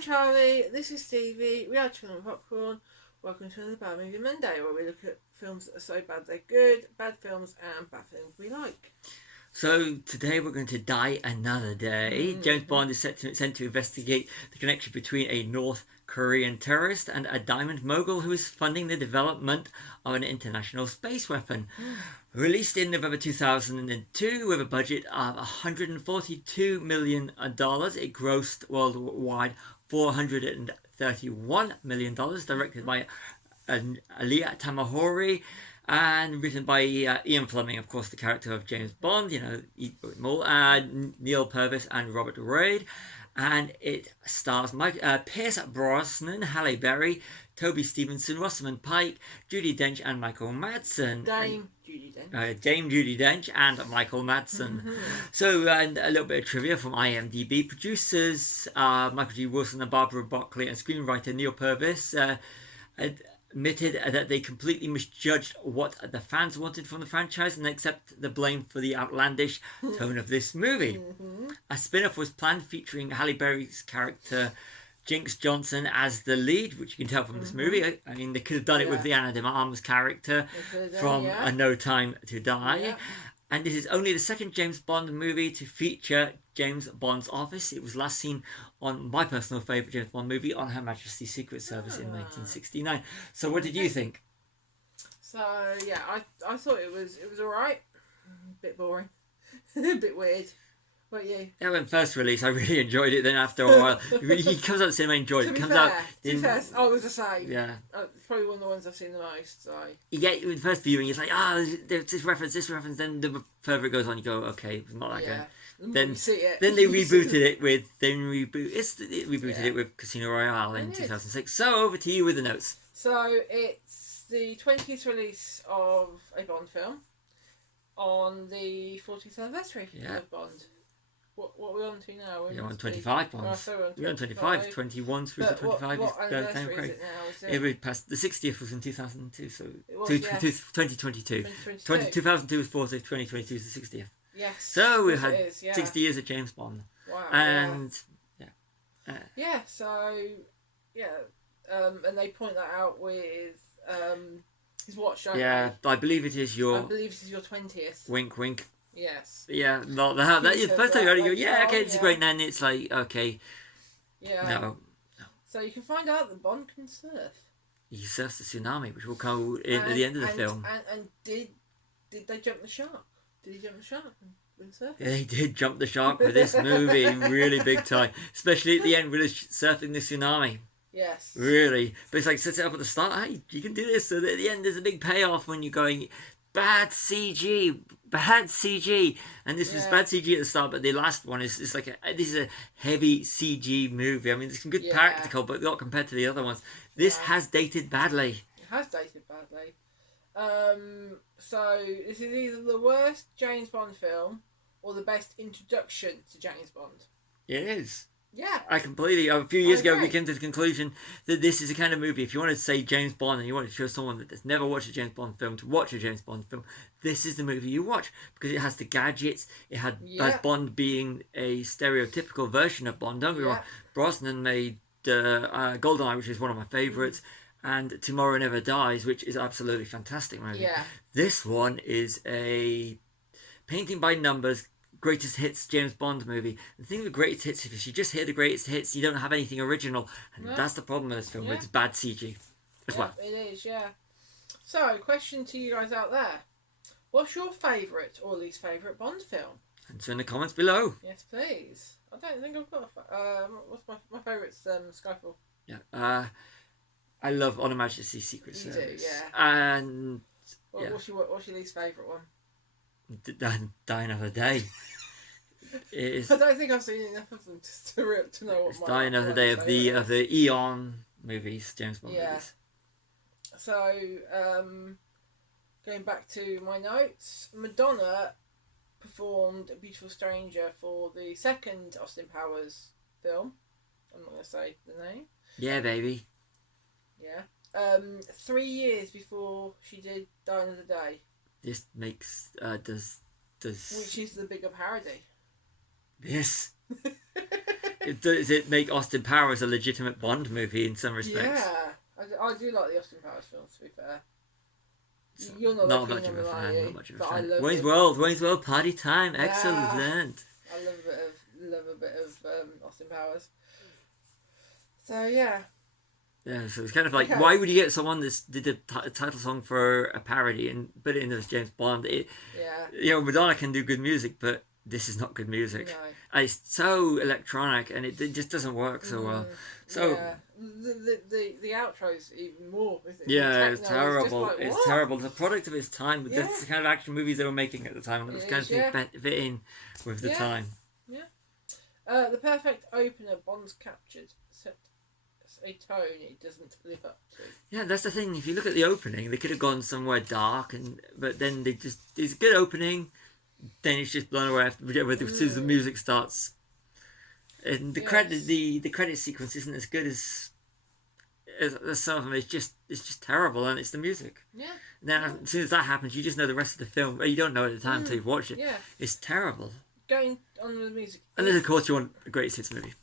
I'm Charlie, this is Stevie, we are Children of Popcorn. Welcome to another Bad Movie Monday, where we look at films that are so bad they're good, bad films, and bad films we like. So today we're going to Die Another Day. James Bond is sent to investigate the connection between a North Korean terrorist and a diamond mogul who is funding the development of an international space weapon. Released in November 2002 with a budget of $142 million, it grossed worldwide $431 million, directed by Aliyah Tamahori, and written by Ian Fleming, of course, the character of James Bond, Neil Purvis and Robert Reid. And it stars Pierce Brosnan, Halle Berry, Toby Stevenson, Rosamund Pike, Judi Dench, and Michael Madsen. Dame Judi Dench. Dame Judi Dench and Michael Madsen. So, and a little bit of trivia from IMDb. Producers Michael G. Wilson and Barbara Broccoli, and screenwriter Neil Purvis admitted that they completely misjudged what the fans wanted from the franchise and accept the blame for the outlandish tone of this movie. A spin-off was planned featuring Halle Berry's character Jinx Johnson as the lead, which you can tell from this movie. I mean, they could have done it with the Anna de Armas character from A No Time to Die. Yeah. And this is only the second James Bond movie to feature James Bond's office. It was last seen on my personal favourite James Bond movie, On Her Majesty's Secret Service in 1969. So what did you think? So, yeah, I thought it was alright. A bit boring. A bit weird. What you? Yeah, when first release, I really enjoyed it. Then after a while, he comes out the cinema, I enjoyed it. Comes out. I was the same. Yeah. It's probably one of the ones I've seen the most. So. You get with first viewing, it's like there's this reference. Then the further it goes on, you go, okay, it's not that good. Then they rebooted it with it with Casino Royale in 2006. So over to you with the notes. So it's the 20th release of a Bond film on the 40th anniversary of Bond. What are we on to now? We're on 25 Bonds. We're on 25, 21 through to 25. What anniversary is it now? It was past, the 60th was in 2002, so it was, 2022. 2002 was 40th, 2022 is the 60th. Yes. So we had 60 years of James Bond. Wow. And and they point that out with his watch. Yeah, I believe it is your 20th. Wink, wink. Yes. Yeah, not that. That is the first time you go, yeah, okay, it's great. And then it's like, okay. Yeah. No. So you can find out that Bond can surf. He surfs the tsunami, which will come in at the end of the film. And did they jump the shark? Did he jump the shark and surf? Yeah, they did jump the shark with this movie, really big time. Especially at the end with surfing the tsunami. Yes. Really. But it's like, sets it up at the start, hey, you can do this. So at the end, there's a big payoff when you're going, bad CG, and this was bad CG at the start, but the last one is like this is a heavy CG movie. I mean, there's some good practical, but not compared to the other ones. This has dated badly. It has dated badly. So this is either the worst James Bond film or the best introduction to James Bond. It is. Yeah. I completely, a few years ago, we came to the conclusion that this is the kind of movie, if you want to say James Bond and you want to show someone that has never watched a James Bond film to watch a James Bond film, this is the movie you watch. Because it has the gadgets, it has Bond being a stereotypical version of Bond. Don't get me wrong, Brosnan made GoldenEye, which is one of my favourites, and Tomorrow Never Dies, which is absolutely fantastic movie. Yeah. This one is a painting by numbers, greatest hits James Bond movie. The thing with greatest hits, if you just hear the greatest hits, you don't have anything original, and that's the problem with this film. It's bad CG as well. It is, yeah. So, question to you guys out there: what's your favourite or least favourite Bond film? Answer in the comments below. Yes, please. I don't think I've got what's my favourite's Skyfall. Yeah. I love On Her Majesty's Secret Service. You do, yeah. And what's your least favourite one? Die Another Day. I don't think I've seen enough of them to know what. It's Die Another Day of the Eon movies, James Bond movies. So, going back to my notes, Madonna performed "Beautiful Stranger" for the second Austin Powers film. I'm not going to say the name. Yeah, baby. Yeah. 3 years before she did Die Another Day. This makes does which is the bigger parody. This Does it make Austin Powers a legitimate Bond movie in some respects? Yeah, I do like the Austin Powers films. To be fair, you're not Not that much keen of on a them, are fan. you? Not much of a But I fan. love Wayne's them. World. Wayne's World. Party time. Yeah. Excellent. I love a bit of Austin Powers. So yeah. Yeah, so it's kind of like, Okay. why would you get someone that did the title song for a parody and put it in as James Bond? Yeah. Madonna can do good music, but this is not good music. No. And it's so electronic, and it just doesn't work so well. So yeah. The outro's even more. Isn't it? yeah, The it's techno is just terrible. like, It's what? terrible. It's a product of its time. Yeah. That's the kind of action movies they were making at the time, and it was kind of fit in with the Yeah. time. The perfect opener Bond's captured set a tone it doesn't live up to. Yeah, that's the thing. If you look at the opening, they could have gone somewhere dark, but then it's a good opening. Then it's just blown away as soon as the music starts. And the credit sequence isn't as good as some of them. It's just terrible, and it's the music. Yeah. Now, as soon as that happens, you just know the rest of the film. You don't know at the time until you've watched it. Yeah. It's terrible. Going on with the music. And then, of course, you want a greatest hits movie.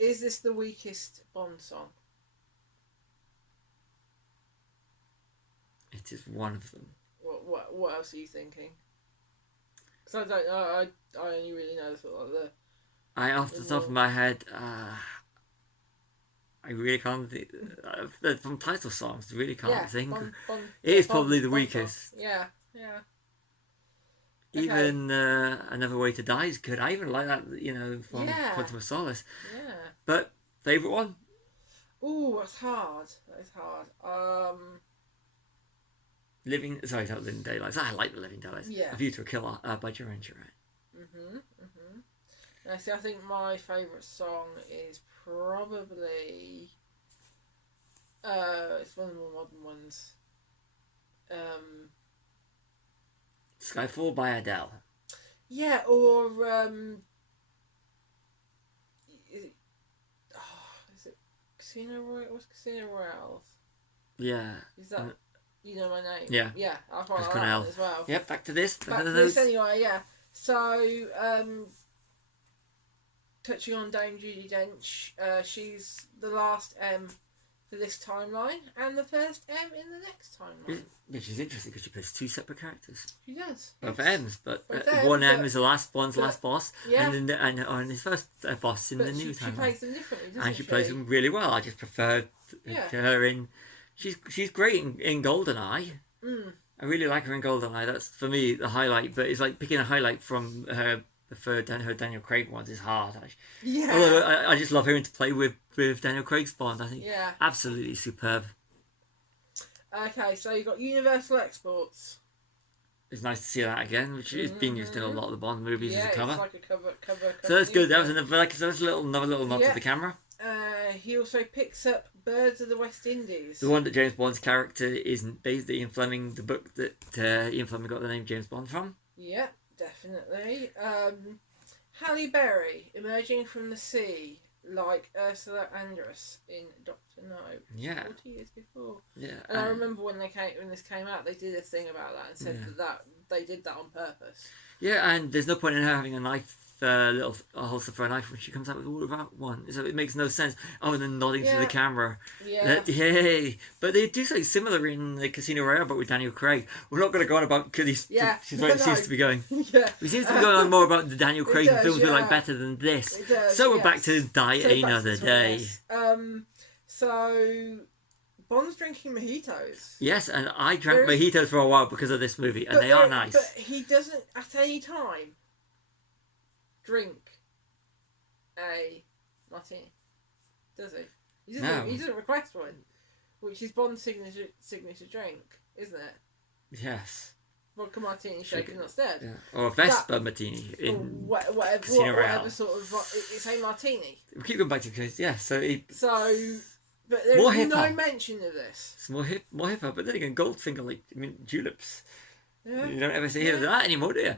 Is this the weakest Bond song? It is one of them. What else are you thinking? Because I don't know. I only really know sort of like Off the top of my head, I really can't think. From title songs, I really can't think. It is probably the weakest. Song. Yeah. Okay. Even Another Way to Die is good. I even like that, from Quantum of Solace. Yeah. But favourite one? Ooh, that's hard. That is hard. Not Living Daylights. I like the Living Daylights. Yeah. A View to a Kill by Duran Duran. Now, see, I think my favourite song is probably it's one of the more modern ones. Skyfall by Adele. Yeah, or is it Casino Royale? What's Casino Royale? Yeah. Is that You Know My Name? Yeah. Yeah, I quite like Cornell. that as well. Yep, back to this. Back to this anyway, yeah. So, touching on Dame Judi Dench, she's the last M for this timeline and the first M in the next timeline. Which is interesting because she plays two separate characters. She does. Both yes. M's, but Both M's, one M is the last Bond's last boss, Yeah. and his first boss in But the new she timeline. plays them differently, doesn't And she plays them really well. I just prefer her in. She's great in GoldenEye. I really like her in GoldenEye. That's for me the highlight. But it's like picking a highlight from her Daniel Craig ones is hard. Yeah. Although I just love hearing to play with Daniel Craig's Bond. I think absolutely superb. Okay, so you've got Universal Exports. It's nice to see that again, which is being used in a lot of the Bond movies as a cover. It's like a cover. So that's good. That was another little nod to the camera. He also picks up Birds of the West Indies. The one that James Bond's character is based on Ian Fleming, the book that Ian Fleming got the name James Bond from. Yeah, definitely. Halle Berry emerging from the sea like Ursula Andress in Doctor No. Yeah. 40 years before. Yeah. And I remember when this came out, they did a thing about that and said that they did that on purpose. Yeah, and there's no point in her having a knife, little holster for a knife when she comes out without one. So it makes no sense other than nodding to the camera. Yeah. Yay! But they do something similar in the Casino Royale, but with Daniel Craig. We're not going to go on about because she's where it seems to be going. Yeah. We seem to be going on more about the Daniel Craig films we like yeah. better than this. It does, So we're yes. back to Die So back to Another this one, Day. yes. So Bond's drinking mojitos. Yes, and I drank mojitos for a while because of this movie, and they are nice. But he doesn't at any time drink a martini, does he? He doesn't request one, which is Bond's signature drink, isn't it? Yes. Vodka martini shaken, not stirred. Yeah. Or a Vespa martini Or in whatever sort of it's a martini. We keep going back to because But there's more no hipper. mention of this. It's more hipper, but then again, Goldfinger, juleps. Yeah. You don't ever hear that anymore, do you?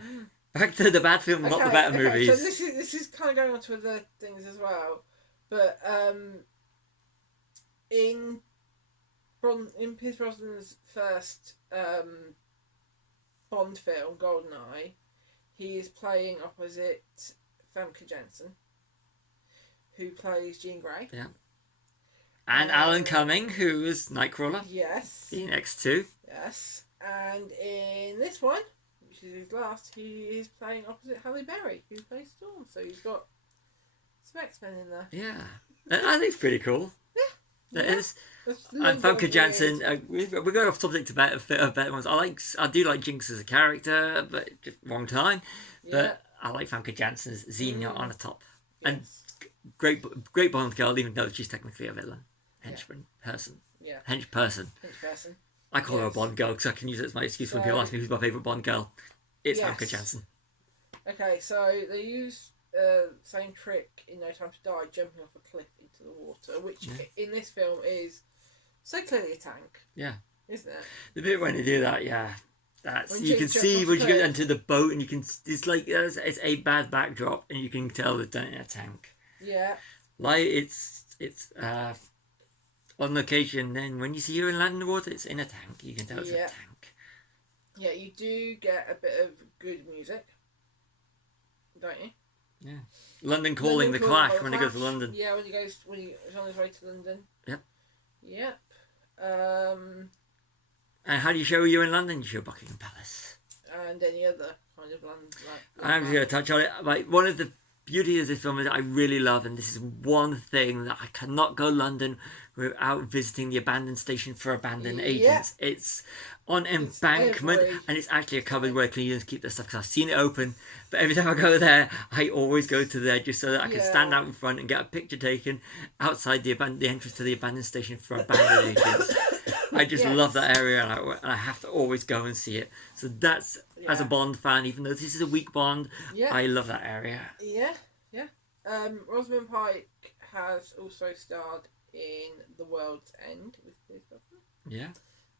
Back to the bad film, not the better movies. So this is kind of going on to other things as well, but in Pierce Brosnan's first Bond film, GoldenEye, he is playing opposite Famke Janssen, who plays Jean Grey. Yeah. And Alan Cumming, who is Nightcrawler. Yes. In X2. Yes. And in this one, which is his last, he is playing opposite Halle Berry, who plays Storm. So he's got some X-Men in there. Yeah. I think it's pretty cool. Yeah. It is. And Famke Janssen, we got off topic to better ones. I do like Jinx as a character, but just wrong time. But I like Famke Janssen's Xenia on the top. Yes. And great Bond girl, even though she's technically a villain. Henchman person. Yeah. Hench person. I call her a Bond girl because I can use it as my excuse when people ask me who's my favourite Bond girl. It's Famke Janssen. Okay, so they use the same trick in No Time to Die, jumping off a cliff into the water, which in this film is so clearly a tank. Yeah. Isn't it? The bit when they do that, that's you can see when you get into the boat and you can. It's like it's a bad backdrop and you can tell they've done it in a tank. Yeah. Like it's on location. Then when you see her in land in the water, it's in a tank. You can tell it's a tank. Yeah, you do get a bit of good music, don't you? Yeah. London Calling, the Clash when he goes to London. Yeah, when he's on his way to London. Yep. Yep. And how do you show you're in London? You show Buckingham Palace. And any other kind of land. I'm just going to touch on it. Like, one of the beauties of this film is that I really love, and this is one thing that I cannot go London without visiting the abandoned station for abandoned agents. It's on Embankment, and it's actually a cupboard where cleaners keep their stuff because I've seen it open. But every time I go there, I always go to there just so that I can stand out in front and get a picture taken outside the entrance to the abandoned station for abandoned agents. I just love that area, and I have to always go and see it. So that's, as a Bond fan, even though this is a weak Bond, I love that area. Yeah. Rosamund Pike has also starred in The World's End with Pierce Brosnan. Yeah.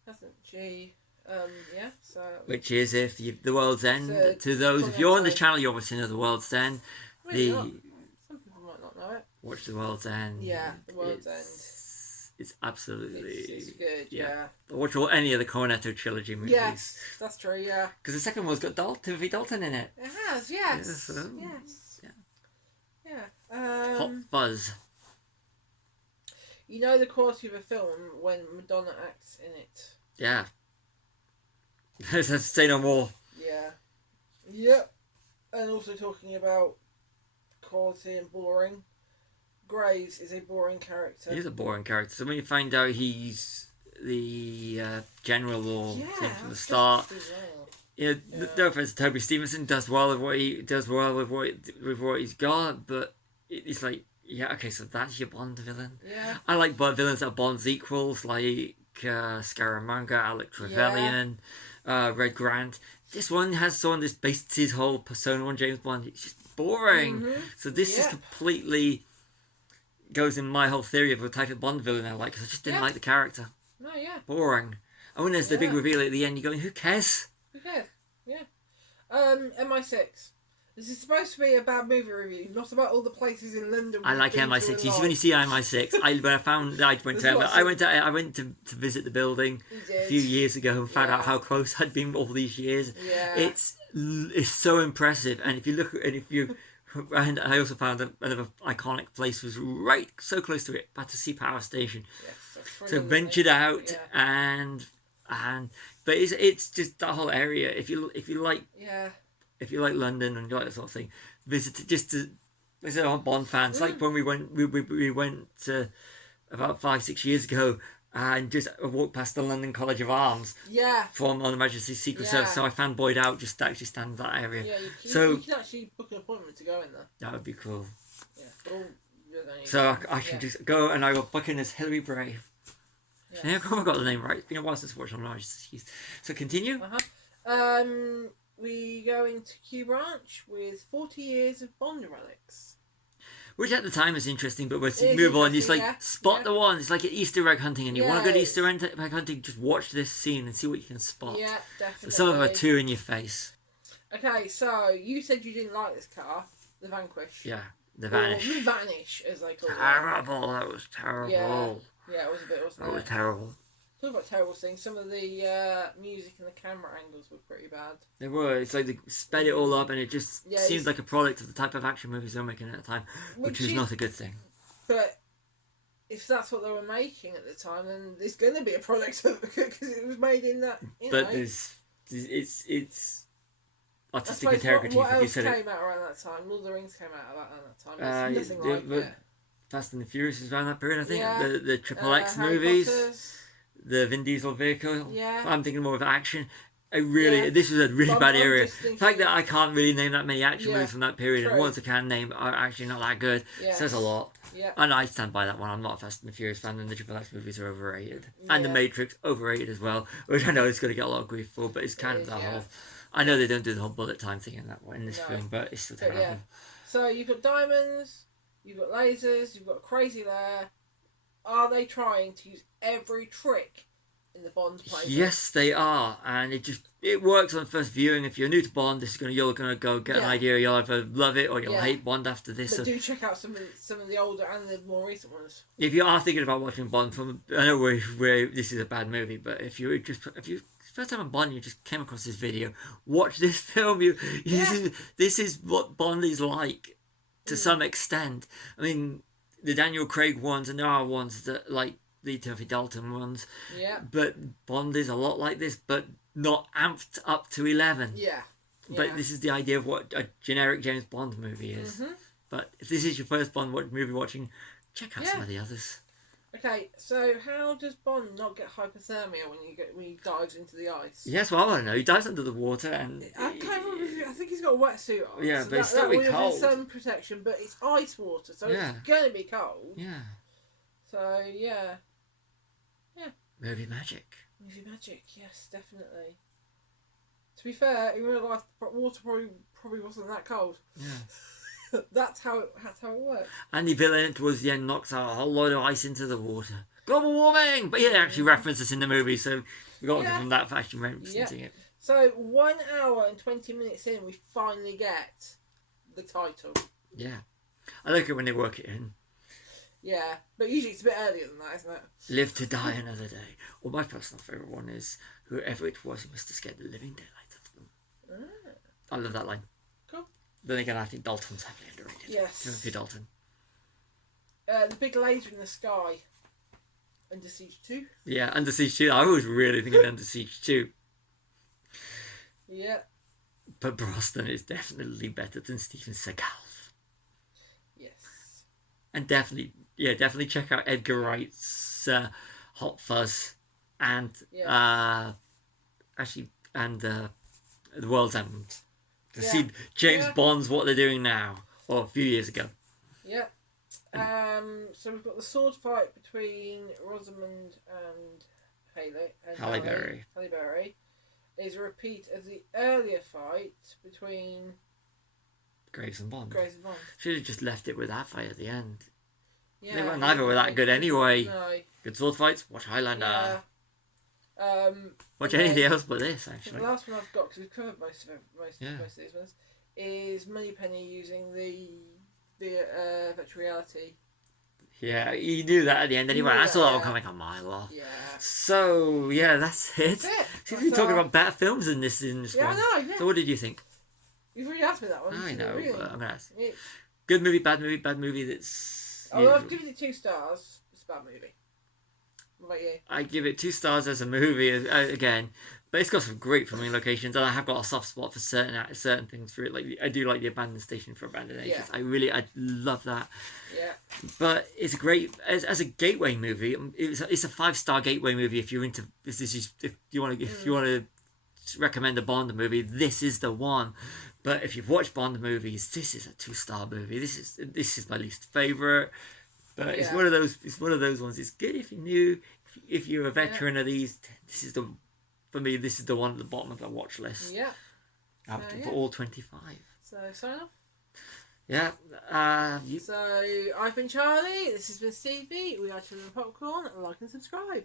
Hasn't she? So. Which is The World's End. To those, if you're on the channel, you obviously know The World's End. Some people might not know it. Watch The World's End. Yeah, The World's End. It's absolutely... It's good, yeah. Watch any of the Cornetto trilogy movies. Yes, that's true, yeah. Because the second one's got Timothy Dalton in it. It has, yes. Yeah. Hot Fuzz. You know the quality of a film when Madonna acts in it. Yeah. Let's say no more. Yeah. Yep. And also talking about quality and boring. Graves is a boring character. He is a boring character. So when you find out he's the general or something from the start, no offense to Toby Stevenson, does well with what he's got, but it's like, okay, so that's your Bond villain. Yeah. I like villains that are Bond's equals, like Scaramanga, Alec Trevelyan, Red Grant. This one has someone that's based his whole persona on James Bond. It's just boring. Mm-hmm. So this is completely goes in my whole theory of the type of Bond villain I like, because I just didn't like the character. No, yeah. Boring. And when there's the big reveal at the end, you're going, who cares? Who cares? Yeah. MI6. This is supposed to be a bad movie review, not about all the places in London. I like MI6. You see, when you see MI6, I went to visit the building a few years ago and found out how close I'd been all these years. Yeah. It's so impressive, and if you look and I also found another iconic place was right so close to it, Battersea Power Station. Yes, so ventured out but it's just that whole area. If you like London and you like that sort of thing, visit it just to visit our Bond fans. Like when we went about 5-6 years ago and just walked past the London College of Arms. Yeah. From On Her Majesty's Secret Service. So I fanboyed out just to actually stand in that area. Yeah, you can actually book an appointment to go in there. That would be cool. Yeah. So I can just go and I will book in as Hilary Brave. Yeah, I got the name right. It's been a while since I watched On Her Majesty's. So continue. We go into Q Branch with 40 years of Bond relics. Which at the time is interesting, but once you move on, it's like, spot the one. It's like Easter egg hunting, and you want to go to Easter egg hunting, just watch this scene and see what you can spot. Yeah, definitely. Some of them are too in your face. Okay, so you said you didn't like this car, the Vanquish. Yeah, the Vanish. The Vanish, as they call it. Terrible, that was terrible. Yeah, it was a bit, wasn't it? That was terrible. Talk about terrible things. Some of the music and the camera angles were pretty bad. They were. It's like they sped it all up, and it just seemed like a product of the type of action movies they were making at the time, which is not a good thing. But if that's what they were making at the time, then it's going to be a product because it was made in that. But it's artistic integrity. What else came out around that time? Lord of the Rings came out around that time. It's nothing like it. Fast and the Furious is around that period, I think. Yeah. The Triple X movies. Potter's. The Vin Diesel vehicle. Yeah. I'm thinking more of action. This was a really bad area. The fact that I can't really name that many action movies from that period, and ones I can name are actually not that good, says a lot. Yeah. And I stand by that one. I'm not a Fast and the Furious fan, and the Triple X movies are overrated. And The Matrix, overrated as well, which I know is going to get a lot of grief for, but it's kind of the whole... I know they don't do the whole bullet time thing in that one in this film, but it's still terrible. Yeah. So you've got diamonds, you've got lasers, you've got crazy lair. Are they trying to use every trick in the Bond playbook? Yes, they are, and it works on first viewing. If you're new to Bond, you're gonna go get an idea. You'll either love it or you'll hate Bond after this. But do check out some of the older and the more recent ones. If you are thinking about watching Bond, I know where this is a bad movie, but if you first time on Bond, you just came across this video, watch this film. This is what Bond is like to some extent. I mean, the Daniel Craig ones, and there are ones that like the Timothy Dalton ones. Yeah. But Bond is a lot like this, but not amped up to 11. Yeah. But this is the idea of what a generic James Bond movie is. Mm-hmm. But if this is your first Bond movie watching, check out some of the others. Okay, so how does Bond not get hypothermia when he dives into the ice? Yes, well, I don't know. He dives under the water and... I can't remember. I think he's got a wetsuit on. Yeah, so but it's still cold. Sun protection, but it's ice water, so it's going to be cold. Yeah. So, yeah. Movie magic. Movie magic, yes, definitely. To be fair, in real life, water probably wasn't that cold. Yeah. That's how it works. And the villain towards the end knocks out a whole load of ice into the water. Global warming! But he actually references in the movie, so we got from that for actually referencing it. So 1 hour and 20 minutes in, we finally get the title. Yeah. I like it when they work it in. Yeah, but usually it's a bit earlier than that, isn't it? Live to die another day. Well, my personal favourite one is whoever it was who must have scared the living daylight out of them. I love that line. Cool. Then again, I think Dalton's heavily underrated. Yes. Timothy Dalton. The big laser in the sky. Under Siege 2. Yeah, Under Siege 2. I was really thinking Under Siege 2. Yeah. But Brosnan is definitely better than Steven Seagal. Yes. And definitely check out Edgar Wright's Hot Fuzz and The World's End. To see James Bond's what they're doing now, or a few years ago. Yeah. So we've got the sword fight between Rosamund and Halle Berry. Is a repeat of the earlier fight between Graves and Bond. Should have just left it with that fight at the end. Yeah, they weren't either were that good anyway. No. Good sword fights. Watch Highlander. Yeah. Watch anything else but this, actually. The last one I've got, because we've covered most of these ones, is Moneypenny using the virtual reality. Yeah, you do that at the end anyway. I saw that one coming a mile off. Yeah. So, that's it. We've been talking about better films than this in this one. I know, yeah. So what did you think? You've already asked me that one. I know, really? but I'm going to ask. Good movie, bad movie that's... I've given it 2 stars. It's a bad movie. What about you? I give it 2 stars as a movie, again. But it's got some great filming locations, and I have got a soft spot for certain things for it. Like I do like the abandoned station for abandoned ages. I love that. Yeah. But it's a great as a gateway movie. It's a 5-star gateway movie if you're into if you want to recommend a Bond movie. This is the one. But if you've watched Bond movies, this is a 2-star movie. This is my least favorite. But it's one of those ones. It's good if you're new. If you're a veteran of these, for me, this is the one at the bottom of the watch list. Yeah. For all 25. So, sign off. Yeah. So, I've been Charlie. This has been Stevie. We are Children of Popcorn. Like and subscribe.